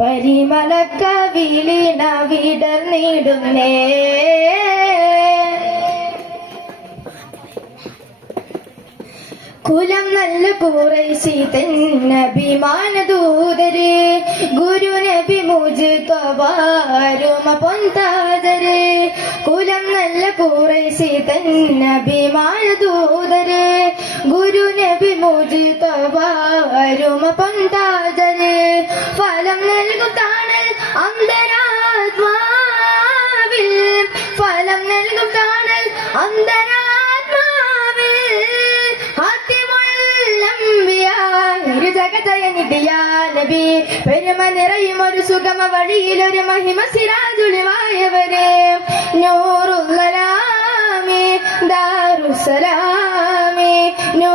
പരിമളക്കവിളിണ വിടർന്നിടുന്നേ. കുലം നല്ല ഖുറൈശി തന്നഭിമാനദൂതര് ഗുരു നബി മുജ്തബാരുമ പൊന്താതര്. കുലം നല്ല ഖുറൈശി തന്നഭിമാനദൂതര് ഗുരു നബി മുജ്തബാരുമ പൊന്താതര്. ഫലം നൽകും താണൽ അന്തരാത്മാവിൽ, ഫലം നൽകും താണൽ പെരുമ നിറയും ഒരു സുഗമ വഴിയിൽ ഒരു മഹിമ സിറാജുളിവായവരെ. നൂറുല്ലലാമി ദാറുസലാമി നൂ